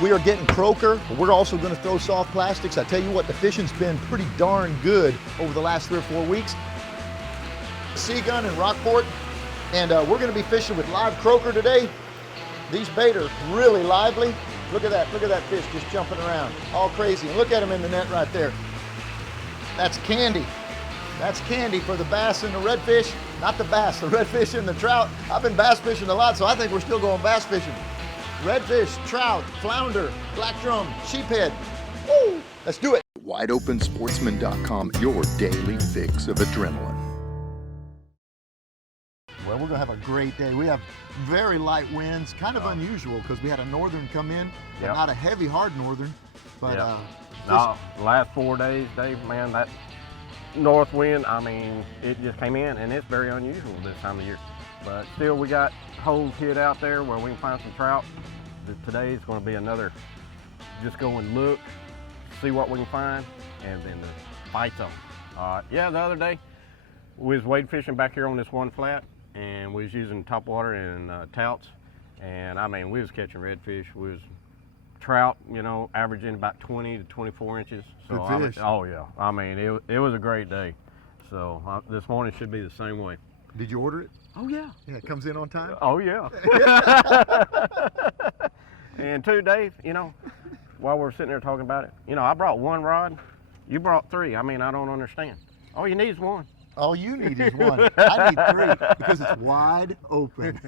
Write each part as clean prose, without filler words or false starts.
We are getting croaker, but we're also going to throw soft plastics. I tell you what, the fishing's been pretty darn good over the last 3 or 4 weeks. Seagun and Rockport, and we're going to be fishing with live croaker today. These bait are really lively. Look at that fish just jumping around, all crazy. And look at him in the net right there. That's candy. That's candy for the bass and the redfish. Not the bass, the redfish and the trout. I've been bass fishing a lot, so I think we're still going bass fishing. Redfish, trout, flounder, black drum, sheephead. Woo! Let's do it. WideOpenSportsman.com, your daily fix of adrenaline. Well, we're gonna have a great day. We have very light winds, kind of unusual because we had a northern come in, but not a heavy, hard northern. But no, the last 4 days, Dave, man, that north wind, I mean, it just came in, and it's very unusual this time of year. But still, we got holes hid out there where we can find some trout. Today is going to be another, just go and look, see what we can find, and then fight them. Yeah, the other day, we was wade fishing back here on this one flat, and we was using topwater and touts, and I mean, we was catching redfish. We was trout, you know, averaging about 20 to 24 inches. So good fish. Oh yeah, I mean, it was a great day. So this morning should be the same way. Did you order it? Oh yeah. Yeah, it comes in on time? Oh yeah. And too, Dave, you know, while we're sitting there talking about it, you know, I brought one rod, you brought 3. I mean, I don't understand. All you need is one. All you need is one. I need 3 because it's wide open.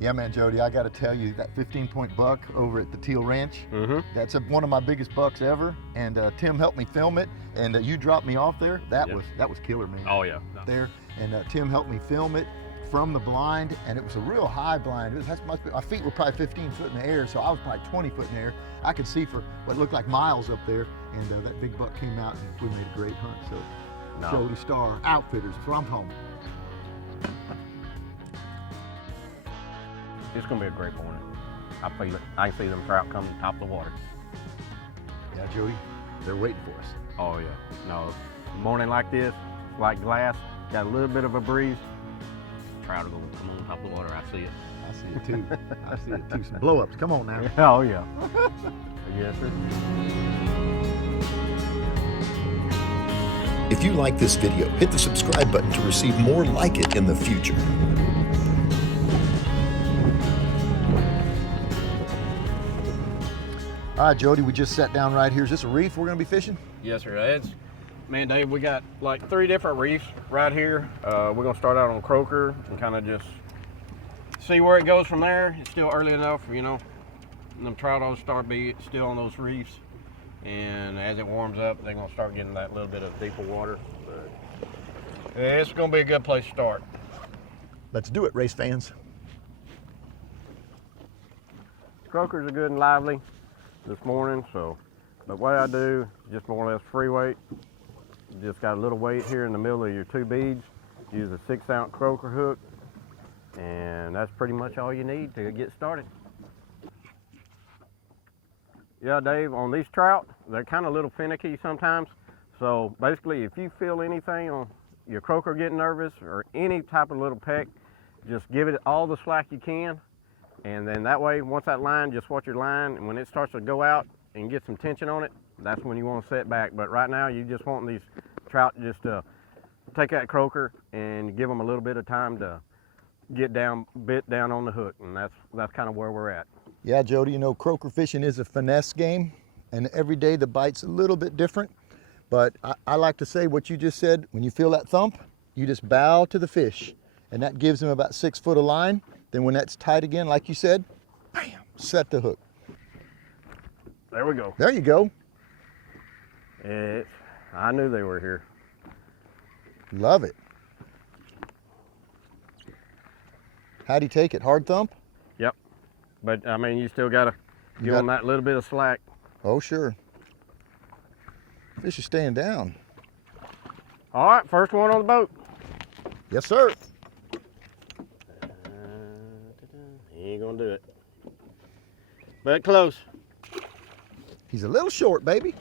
Yeah, man, Jody, I got to tell you, that 15-point buck over at the Teal Ranch, that's one of my biggest bucks ever. And Tim helped me film it, and you dropped me off there. That was killer, man. Oh yeah. There, and Tim helped me film it from the blind, and it was a real high blind. My feet were probably 15 foot in the air, so I was probably 20 foot in the air. I could see for what looked like miles up there, and that big buck came out, and we made a great hunt. So, Jody Starr, Outfitters, from home. It's gonna be a great morning. I feel it. I can see them trout coming top of the water. Yeah, Jody, they're waiting for us. Oh yeah. No, a morning like this, like glass, got a little bit of a breeze. Trout are gonna come on top of the water. I see it. I see it too. I see it too. Some blow-ups. Come on now. Oh yeah. Yes, sir. If you like this video, hit the subscribe button to receive more like it in the future. All right, Jody, we just sat down right here. Is this a reef we're gonna be fishing? Yes, sir. Man, Dave, we got like 3 different reefs right here. We're gonna start out on croaker and kind of just see where it goes from there. It's still early enough, you know. Them trout will start be still on those reefs, and as it warms up, they're gonna start getting that little bit of deeper water. But it's gonna be a good place to start. Let's do it, race fans. Croakers are good and lively this morning, so the way I do, just more or less free weight. You just got a little weight here in the middle of your 2 beads. Use a 6-ounce croaker hook, and that's pretty much all you need to get started. Yeah, Dave, on these trout, they're kind of a little finicky sometimes. So basically, if you feel anything on your croaker getting nervous or any type of little peck, just give it all the slack you can. And then that way, once that line, just watch your line, and when it starts to go out and get some tension on it, that's when you want to set back. But right now, you just want these trout just to take that croaker and give them a little bit of time to get bit down on the hook, and that's kind of where we're at. Yeah, Jody, you know, croaker fishing is a finesse game, and every day the bite's a little bit different. But I like to say what you just said, when you feel that thump, you just bow to the fish, and that gives them about 6 foot of line. Then when that's tight again, like you said, bam, set the hook. There we go. There you go. I knew they were here. Love it. How'd he take it? Hard thump? Yep. But I mean, you still gotta give them that little bit of slack. Oh, sure. Fish is staying down. All right, first one on the boat. Yes, sir. He ain't gonna do it. But close. He's a little short, baby.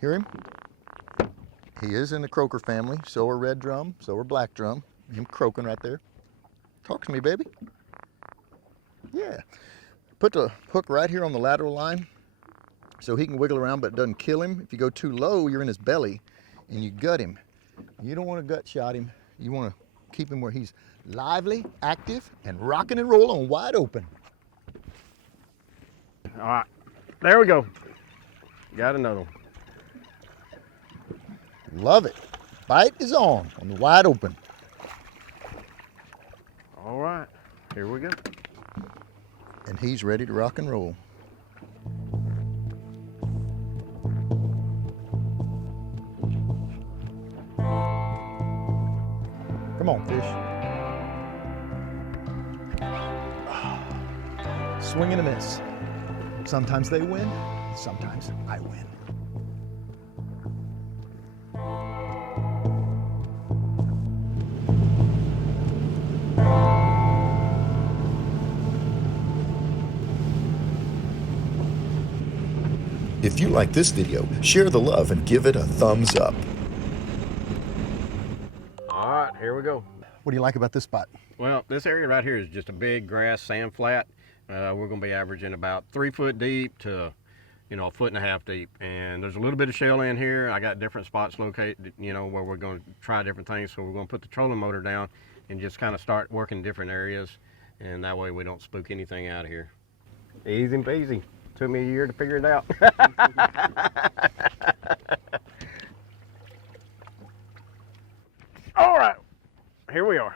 Hear him? He is in the croaker family. So are red drum, so are black drum. Him croaking right there. Talk to me, baby. Yeah. Put the hook right here on the lateral line so he can wiggle around, but it doesn't kill him. If you go too low, you're in his belly and you gut him. You don't want to gut shot him. You want to keep him where he's lively, active, and rocking and rolling wide open. All right, there we go. Got another one. Love it. Bite is on the wide open. All right, here we go. And he's ready to rock and roll. Come on, fish. Swing and a miss. Sometimes they win, sometimes I win. If you like this video, share the love and give it a thumbs up. All right, here we go. What do you like about this spot? Well, this area right here is just a big grass sand flat. We're going to be averaging about 3 foot deep to, you know, 1.5 foot deep. And there's a little bit of shell in here. I got different spots located, you know, where we're going to try different things. So we're going to put the trolling motor down and just kind of start working different areas. And that way we don't spook anything out of here. Easy peasy. Took me a year to figure it out. All right, here we are.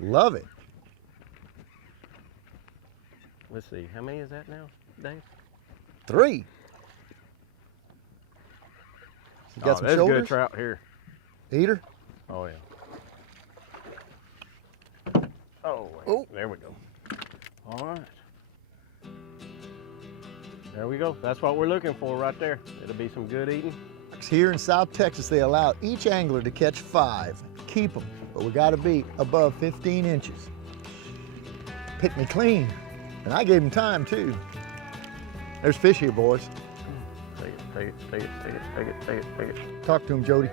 Love it. Let's see, how many is that now, Dave? 3. You got some there's shoulders? good trout here. Eater? Oh yeah. Oh, wait. Oh. There we go. All right. There we go. That's what we're looking for right there. It'll be some good eating. Here in South Texas, they allow each angler to catch 5. Keep them, but we gotta be above 15 inches. Picked me clean, and I gave him time too. There's fish here, boys. Take it, take it, take it, take it, take it, take it, take it. Talk to him, Jody.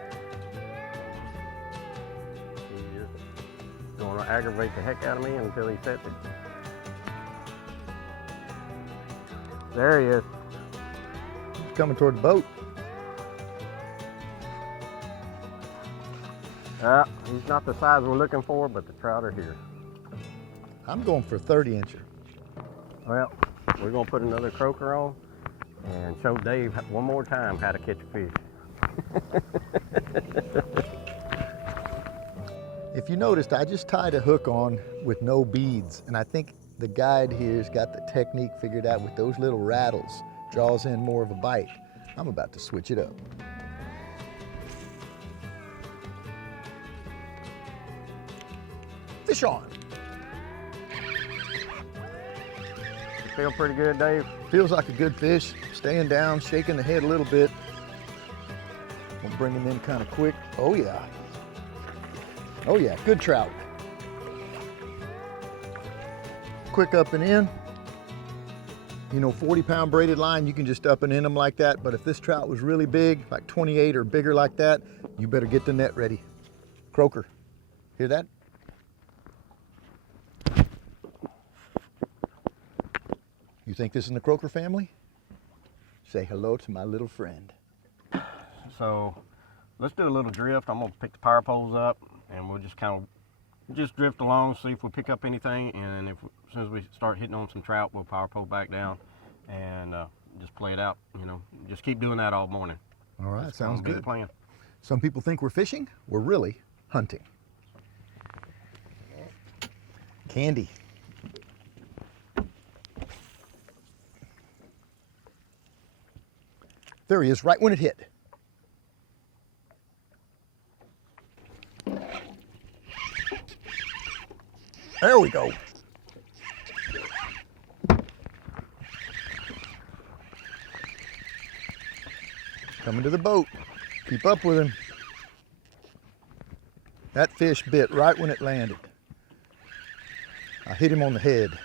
He's just going to aggravate the heck out of me until he sets it. There he is. He's coming toward the boat. He's not the size we're looking for, but the trout are here. I'm going for a 30-incher. Well, we're going to put another croaker on and show Dave one more time how to catch a fish. If you noticed, I just tied a hook on with no beads, and I think the guide here's got the technique figured out with those little rattles. Draws in more of a bite. I'm about to switch it up. Fish on. You feel pretty good, Dave? Feels like a good fish. Staying down, shaking the head a little bit. We'll bring him in kind of quick. Oh yeah. Oh yeah, good trout. Quick up and in. You know, 40-pound braided line, you can just up and in them like that. But if this trout was really big, like 28 or bigger like that, you better get the net ready. Croaker, hear that? You think this is in the croaker family? Say hello to my little friend. So let's do a little drift. I'm gonna pick the power poles up and we'll just kind of just drift along, see if we pick up anything, and if as soon as we start hitting on some trout, we'll power pole back down and just play it out. You know, just keep doing that all morning. All right, sounds good. The plan. Some people think we're fishing. We're really hunting. Candy. There he is, right when it hit. There we go. Coming to the boat. Keep up with him. That fish bit right when it landed. I hit him on the head.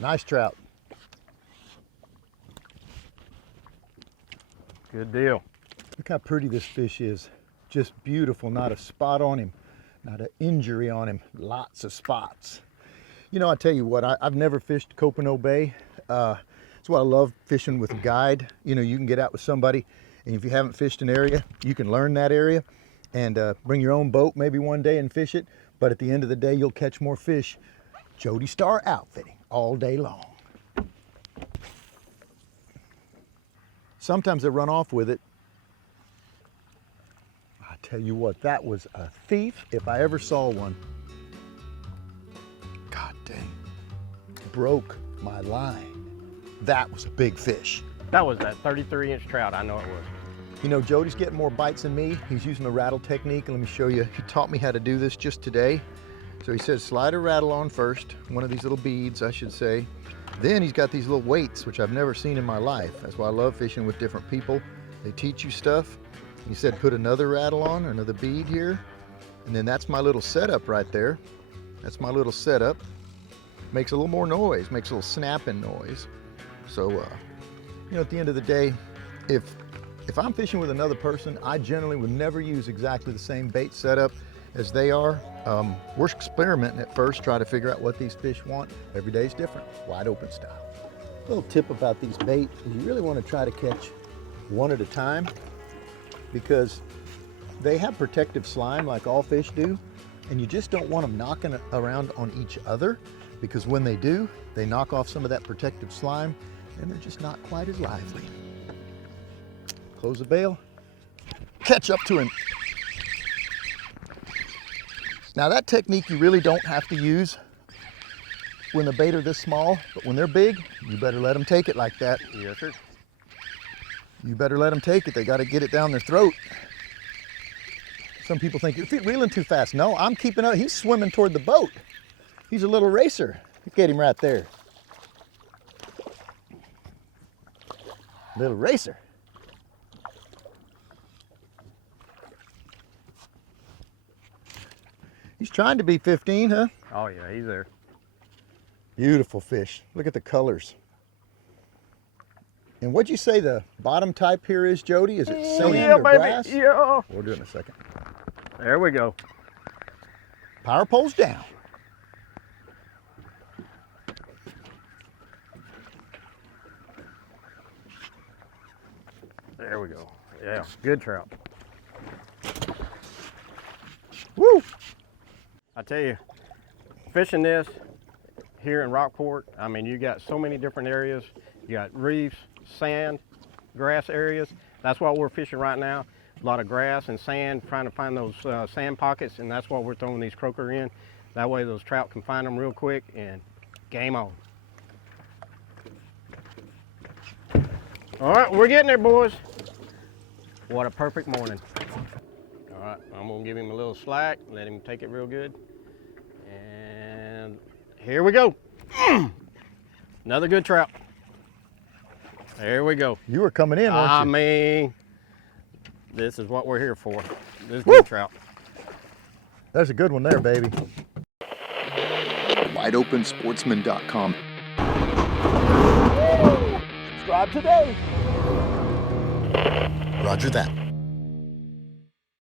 Nice trout. Good deal. Look how pretty this fish is. Just beautiful, not a spot on him, not an injury on him, lots of spots. You know, I tell you what, I've never fished Copano Bay. That's why I love fishing with a guide. You know, you can get out with somebody, and if you haven't fished an area, you can learn that area and bring your own boat maybe one day and fish it. But at the end of the day, you'll catch more fish. Jody Starr outfitting all day long. Sometimes they run off with it. I tell you what, that was a thief if I ever saw one. God dang, broke my line. That was a big fish. That was that 33-inch trout, I know it was. You know, Jody's getting more bites than me. He's using the rattle technique. Let me show you. He taught me how to do this just today. So he says slide a rattle on first, one of these little beads, I should say. Then he's got these little weights, which I've never seen in my life. That's why I love fishing with different people. They teach you stuff. He said put another rattle on, or another bead here. And then that's my little setup right there. That's my little setup. Makes a little more noise, makes a little snapping noise. So, you know, at the end of the day, if I'm fishing with another person, I generally would never use exactly the same bait setup as they are. We're experimenting at first, try to figure out what these fish want. Every day's different, wide open style. A little tip about these bait is you really want to try to catch one at a time, because they have protective slime like all fish do, and you just don't want them knocking around on each other, because when they do, they knock off some of that protective slime and they're just not quite as lively. Close the bail, catch up to him. Now that technique you really don't have to use when the bait are this small, but when they're big, you better let them take it like that. Yes, sir. You better let them take it. They got to get it down their throat. Some people think you're reeling too fast. No, I'm keeping up. He's swimming toward the boat. He's a little racer. Look at him right there. Little racer. He's trying to be 15, huh? Oh yeah, he's there. Beautiful fish. Look at the colors. And what'd you say the bottom type here is, Jody? Is it sand Yeah, or baby. grass? Yeah. We'll do it in a second. There we go. Power poles down. There we go. Yeah, good trout. Woo! I tell you, fishing this here in Rockport, I mean, you got so many different areas. You got reefs, sand, grass areas. That's what we're fishing right now. A lot of grass and sand, trying to find those sand pockets, and that's why we're throwing these croaker in. That way those trout can find them real quick, and game on. All right, we're getting there, boys. What a perfect morning. All right, I'm gonna give him a little slack, let him take it real good. And here we go. Another good trout. There we go. You were coming in, weren't you? I mean, this is what we're here for. This is good trout. There's a good one there, baby. WideOpenSportsman.com. Subscribe today. Roger that.